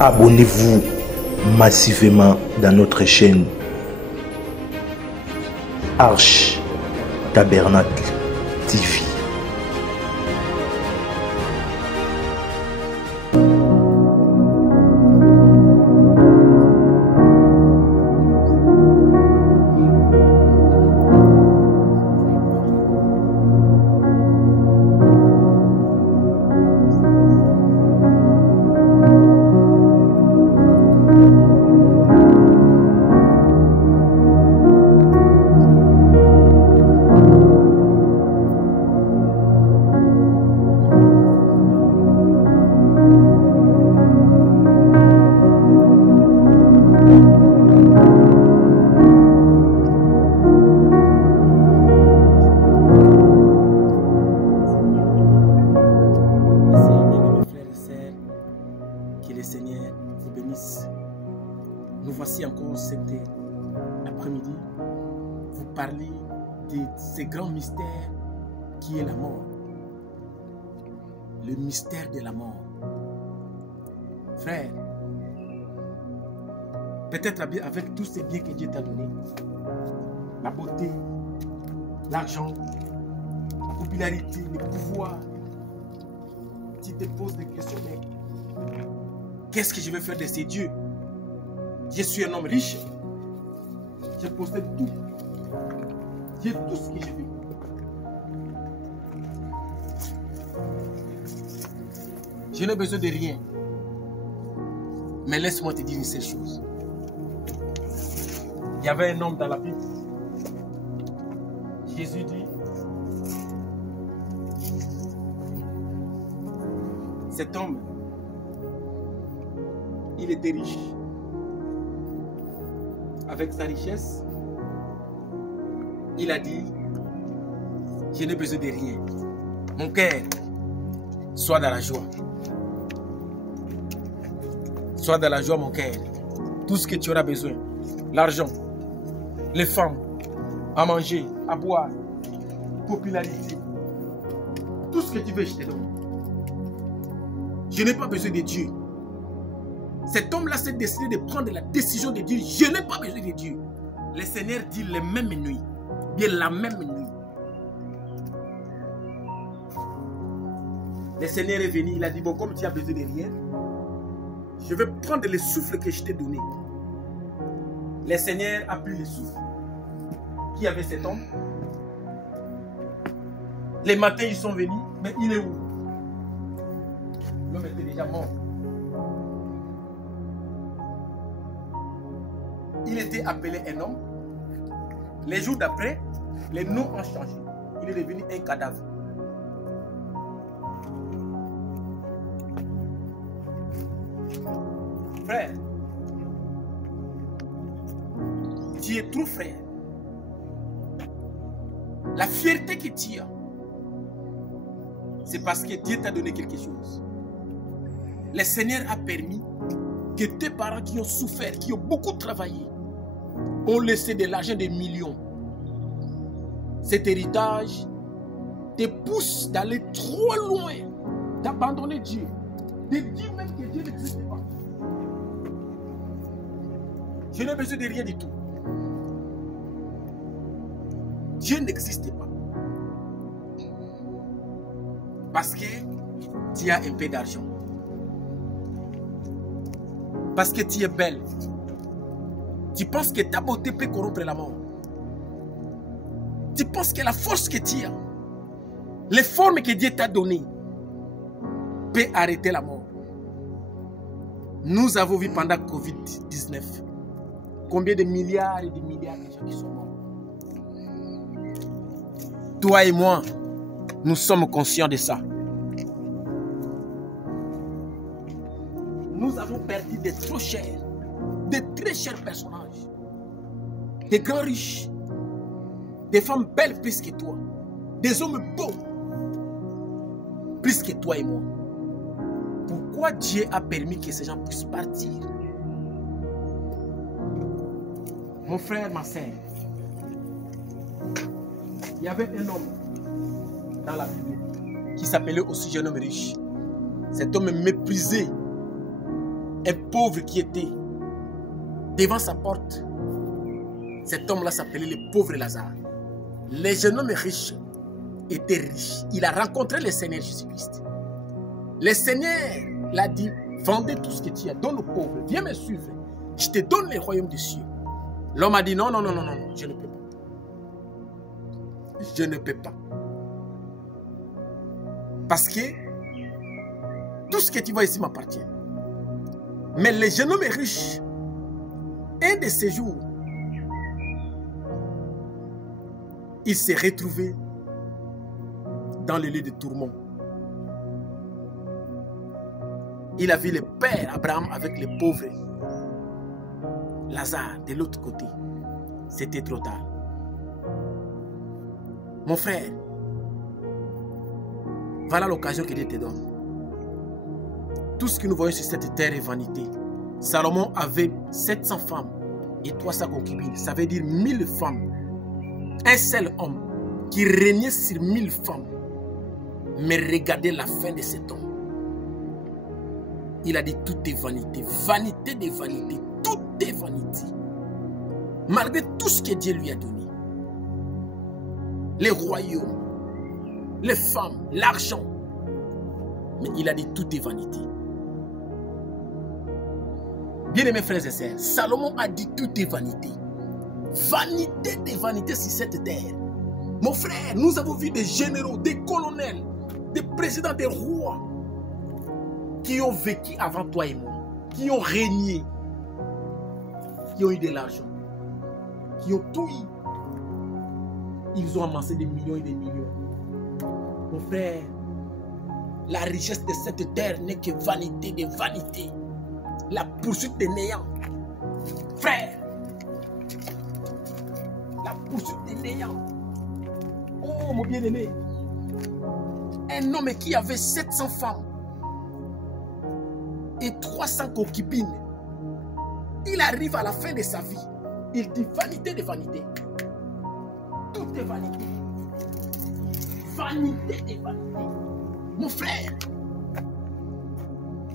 Abonnez-vous massivement dans notre chaîne Arche Tabernacle TV. Nous voici encore cet après-midi, vous parler de ce grand mystère qui est la mort. Le mystère de la mort. Frère, peut-être avec tous ces biens que Dieu t'a donnés, la beauté, l'argent, la popularité, le pouvoir, tu te poses des questions, mais qu'est-ce que je vais faire de ces dieux? Je suis un homme riche. Je possède tout. J'ai tout ce que je veux. Je n'ai besoin de rien. Mais laisse-moi te dire une seule chose. Il y avait un homme dans la Bible. Jésus dit, cet homme, il était riche. Avec sa richesse, il a dit, je n'ai besoin de rien. Mon cœur, sois dans la joie. Sois dans la joie, mon cœur. Tout ce que tu auras besoin, l'argent, les femmes, à manger, à boire, popularité, tout ce que tu veux, je te donne. Je n'ai pas besoin de Dieu. Cet homme-là s'est décidé de prendre la décision de dire, je n'ai pas besoin de Dieu. Le Seigneur dit les mêmes nuits, bien la même nuit. Le Seigneur est venu, il a dit, bon, comme tu as besoin de rien, je vais prendre le souffle que je t'ai donné. Le Seigneur a pris le souffle. Qui avait cet homme? Les matins, ils sont venus, mais il est où? L'homme était déjà mort. Il était appelé un homme. Les jours d'après, les noms ont changé. Il est devenu un cadavre. Frère, tu es trop frère. La fierté que tu as, c'est parce que Dieu t'a donné quelque chose. Le Seigneur a permis que tes parents qui ont souffert, qui ont beaucoup travaillé, ont laissé de l'argent, des millions. Cet héritage te pousse d'aller trop loin, d'abandonner Dieu, de dire même que Dieu n'existe pas. Je n'ai besoin de rien du tout. Dieu n'existe pas. Parce que tu as un peu d'argent. Parce que tu es belle. Tu penses que ta beauté peut corrompre la mort. Tu penses que la force que tu as, les formes que Dieu t'a données, peut arrêter la mort. Nous avons vu pendant Covid-19 combien de milliards et de milliards de gens qui sont morts. Toi et moi, nous sommes conscients de ça. Nous avons perdu des trop chers, de très chers personnages, des grands riches, des femmes belles plus que toi, des hommes beaux plus que toi et moi. Pourquoi Dieu a permis que ces gens puissent partir? Mon frère, ma soeur, il y avait un homme dans la Bible qui s'appelait aussi un homme riche. Cet homme méprisait un pauvre qui était devant sa porte. Cet homme-là s'appelait le pauvre Lazare. Le jeune homme riche était riche. Il a rencontré le Seigneur Jésus-Christ. Le Seigneur l'a dit, vendez tout ce que tu as, donne aux pauvres, viens me suivre. Je te donne le royaume des cieux. L'homme a dit non, non, non, non, non, non, je ne peux pas. Je ne peux pas. Parce que tout ce que tu vois ici m'appartient. Mais le jeune homme est riche. Un de ces jours, il s'est retrouvé dans le lieu de tourment. Il a vu le père Abraham avec les pauvres. Lazare de l'autre côté. C'était trop tard. Mon frère, voilà l'occasion que Dieu te donne. Tout ce que nous voyons sur cette terre est vanité. Salomon avait 700 femmes et 300 concubines. Ça veut dire 1000 femmes. Un seul homme qui régnait sur 1000 femmes. Mais regardez la fin de cet homme. Il a dit tout est vanité. Vanité de vanité. Tout est vanité. Malgré tout ce que Dieu lui a donné. Les royaumes, les femmes, l'argent. Mais il a dit tout est vanité. Bien-aimés frères et sœurs, Salomon a dit tout est vanité. Vanité de vanité sur cette terre. Mon frère, nous avons vu des généraux, des colonels, des présidents, des rois qui ont vécu avant toi et moi, qui ont régné, qui ont eu de l'argent, qui ont tout eu. Ils ont amassé des millions et des millions. Mon frère, la richesse de cette terre n'est que vanité de vanité. La poursuite des néants. Frère, la poursuite des néants. Oh mon bien-aimé, un homme qui avait 700 femmes et 300 concubines, il arrive à la fin de sa vie. Il dit vanité de vanité. Tout est vanité. Vanité de vanité. Mon frère,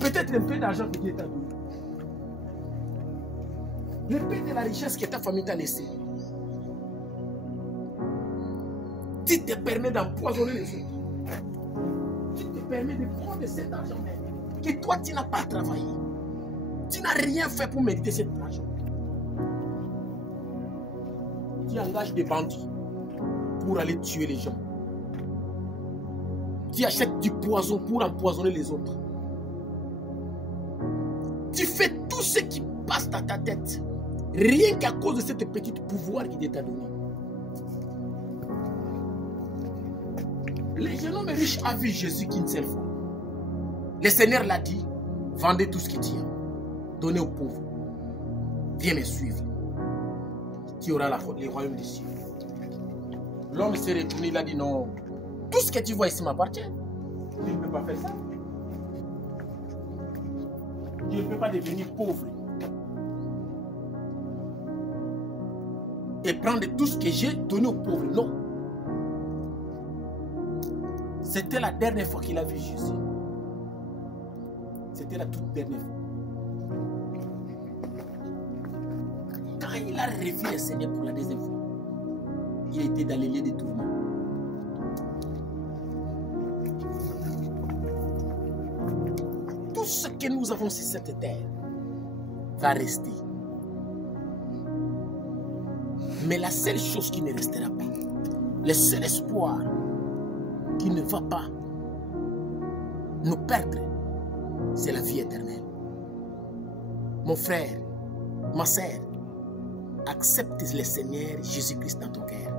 peut-être un peu d'argent que Dieu t'a donné. Le peu de la richesse que ta famille t'a laissé. Tu te permets d'empoisonner les autres. Tu te permets de prendre cet argent même que toi tu n'as pas travaillé. Tu n'as rien fait pour mériter cet argent. Tu engages des bandits pour aller tuer les gens. Tu achètes du poison pour empoisonner les autres. Tu fais tout ce qui passe dans ta tête. Rien qu'à cause de cette petite pouvoir qu'il t'a donné. Le jeune homme riche a vu Jésus qu'une seule fois. Le Seigneur l'a dit, vendez tout ce que tu as, donnez aux pauvres. Viens me suivre. Tu auras les royaumes des cieux. L'homme s'est retourné, il a dit non, tout ce que tu vois ici m'appartient. Tu ne peux pas faire ça. Tu ne peux pas devenir pauvre. Et prendre tout ce que j'ai donné aux pauvres. Non. C'était la dernière fois qu'il a vu Jésus. C'était la toute dernière fois. Quand il a revu le Seigneur pour la deuxième fois, il était dans les lieux de tourment. Tout ce que nous avons sur cette terre va rester. Mais la seule chose qui ne restera pas, le seul espoir qui ne va pas nous perdre, c'est la vie éternelle. Mon frère, ma sœur, accepte le Seigneur Jésus-Christ dans ton cœur.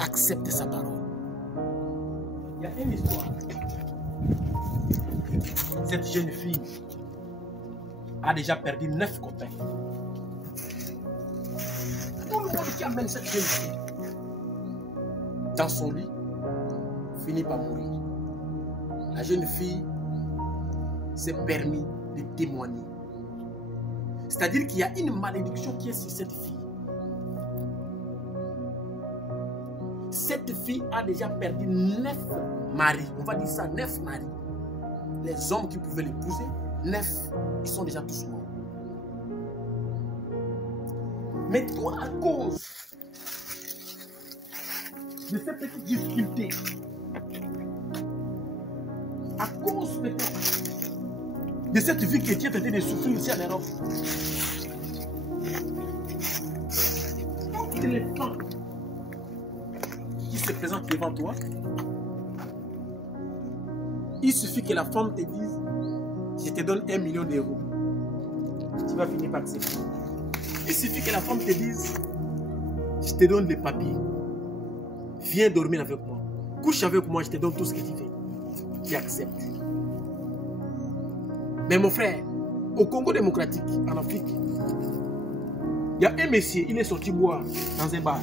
Accepte sa parole. Il y a une histoire. Cette jeune fille a déjà perdu 9 copains. Tout le monde qui amène cette jeune fille dans son lit finit par mourir. La jeune fille s'est permis de témoigner. C'est-à-dire qu'il y a une malédiction qui est sur cette fille. Cette fille a déjà perdu 9 maris. On va dire ça, 9 maris. Les hommes qui pouvaient l'épouser 9, ils sont déjà tous morts. Mais toi, à cause de ces petites difficultés, à cause peut-être de cette vie que tu es traité de souffrir ici en Europe, toutes les femmes qui se présentent devant toi, il suffit que la femme te dise je te donne 1 million d'euros. Tu vas finir par accepter. Il suffit que la femme te dise je te donne les papiers. Viens dormir avec moi. Couche avec moi, je te donne tout ce que tu veux. Tu acceptes. Mais mon frère, au Congo démocratique, en Afrique, il y a un monsieur, il est sorti boire dans un bar.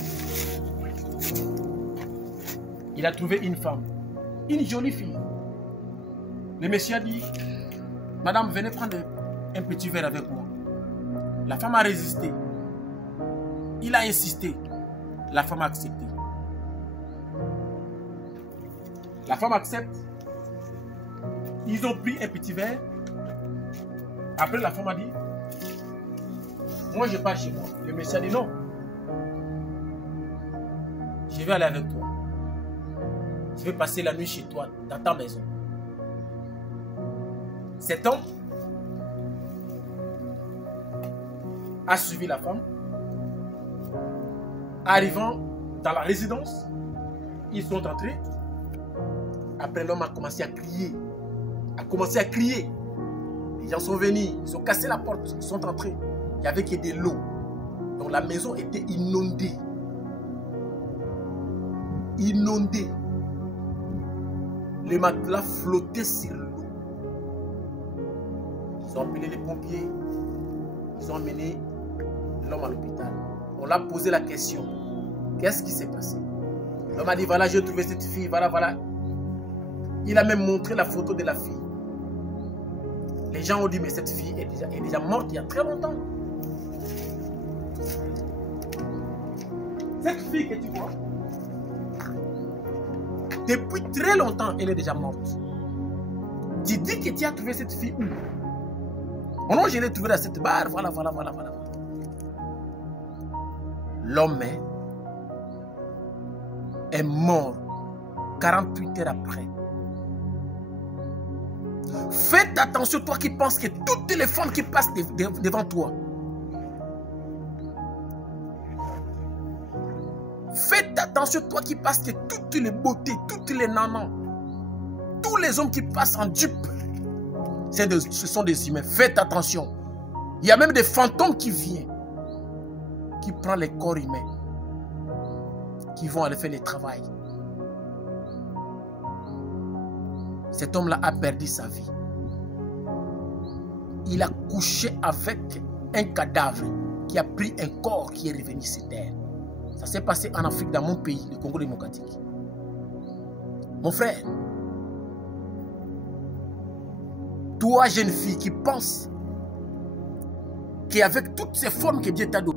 Il a trouvé une femme, une jolie fille. Le monsieur a dit, madame, venez prendre un petit verre avec moi. La femme a résisté. Il a insisté. La femme a accepté. La femme accepte. Ils ont pris un petit verre. Après, la femme a dit, moi je pars chez moi. Le monsieur a dit non. Je vais aller avec toi. Je vais passer la nuit chez toi, dans ta maison. Cet homme a suivi la femme. Arrivant dans la résidence, ils sont entrés. Après, l'homme a commencé à crier. Les gens sont venus, ils ont cassé la porte, ils sont entrés. Il n'y avait que de l'eau. Donc la maison était inondée. Inondée. Les matelas flottaient sur l'eau. Ils ont appelé les pompiers. Ils ont emmené l'homme à l'hôpital. On l'a posé la question. Qu'est-ce qui s'est passé? L'homme a dit, voilà, j'ai trouvé cette fille, voilà, voilà. Il a même montré la photo de la fille. Les gens ont dit, mais cette fille est déjà morte il y a très longtemps. Cette fille que tu vois, depuis très longtemps, elle est déjà morte. Tu dis que tu as trouvé cette fille où? Oh non, je l'ai trouvée dans cette barre, voilà. L'homme est mort 48 heures après. Faites attention, toi qui penses que toutes les femmes qui passent devant toi. Faites attention, toi qui penses que toutes les beautés, toutes les nanas, tous les hommes qui passent en dupe, ce sont des humains. Faites attention. Il y a même des fantômes qui viennent, qui prennent les corps humains, qui vont aller faire le travail. Cet homme-là a perdu sa vie. Il a couché avec un cadavre qui a pris un corps qui est revenu sur terre. Ça s'est passé en Afrique, dans mon pays, le Congo démocratique. Mon frère, toi, jeune fille qui pense qu'avec toutes ces formes que Dieu t'a données,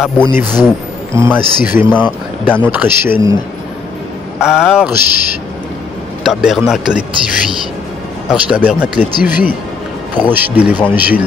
abonnez-vous massivement dans notre chaîne Arche Tabernacle TV. Arche Tabernacle TV, proche de l'évangile.